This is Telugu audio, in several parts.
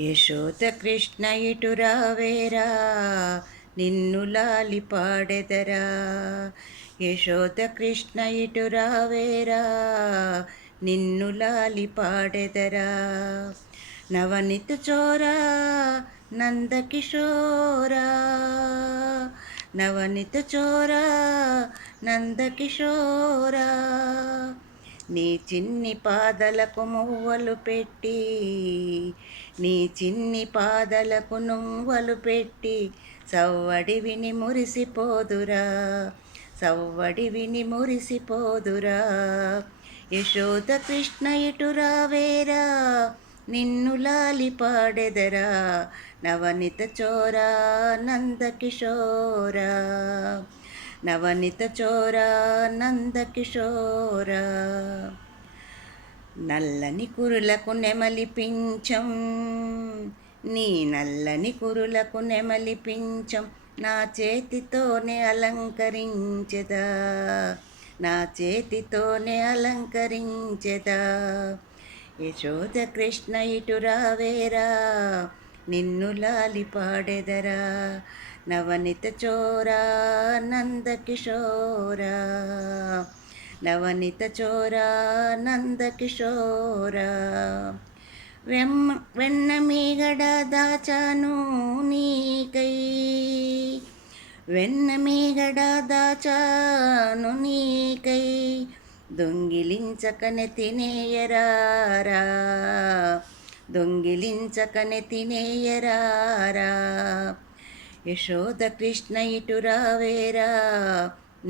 యశోద కృష్ణ ఇటురావేరా నిన్ను లాలి పాడెదరా. యశోద కృష్ణ ఇటురావేరా నిన్ను లాలి పాడెదరా. నవనిత చోరా నందకిషోరా, నవనిత చోరా నందకిషోరా. నీ చిన్ని పాదలకు మువ్వలు పెట్టి, నీ చిన్ని పాదలకు నువ్వలు పెట్టి సవ్వడి విని మురిసిపోదురా, సవ్వడి విని మురిసిపోదురా. యశోద కృష్ణ ఇటురావేరా నిన్ను లాలి పాడెదరా. నవనిత చోరా నందకిషోరా, నవనిత చోరా నందకిషోరా. నల్లని కురులకు నెమలి పించం, నీ నల్లని కురులకు నెమలి పించం నా చేతితోనే అలంకరించెదా, నా చేతితోనే అలంకరించెదా. యశోద కృష్ణ ఇటురావేరా నిన్ను లాలి పాడెదరా. నవనిత చోరా నందకిషోరా, నవనిత చోరా నందకిషోరా. వెన్న మీగడ దాచాను నీకై, వెన్న మీగడ దాచాను నీకై దొంగిలించకనే తినేయరారా, దొంగిలించకనే తినేయరారా. యశోద కృష్ణ ఇటురావేరా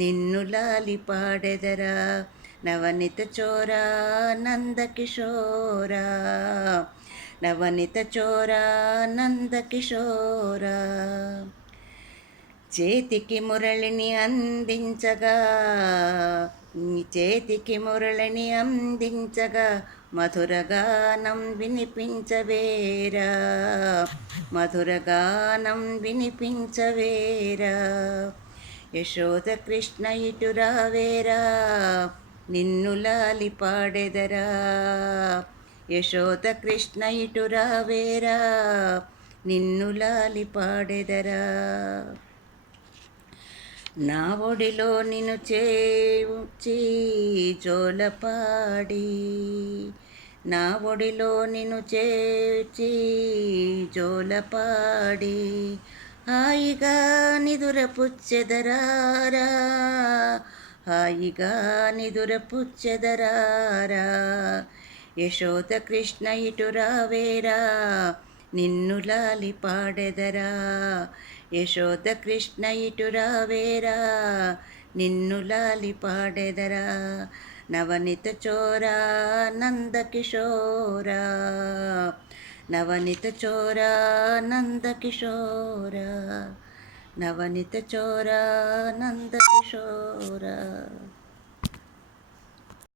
నిన్ను లాలి పాడెదరా. నవనిత చోరా నందకిషోరా, నవనిత చోరా నందకిషోరా. చేతికి మురళిని అందించగా, చేతికి మురళిని అందించగా మధురగానం వినిపించవేరా, మధురగానం వినిపించవేరా. యశోద కృష్ణ ఇటురావేరా నిన్ను లాలి పాడెదరా. యశోద కృష్ణ ఇటురావేరా నిన్ను లాలి పాడెదరా. నా ఒడిలో నిన్ను చేర్చి జోలపాడి, నా ఒడిలో నిన్ను చేర్చి జోలపాడి హాయిగా నిదురపుచ్చెదరారా, హాయిగా నిదురపుచ్చెదరారా. యశోద కృష్ణ ఇటురావేరా నిన్ను లాలి పాడెదరా. యశోద కృష్ణ ఇటురావేరా నిన్ను లాలి పాడెదరా. నవనిత చోరా నందకిషోరా, నవనిత చోరా నందకిషోరా, నవనిత చోరా నందకిషోరా.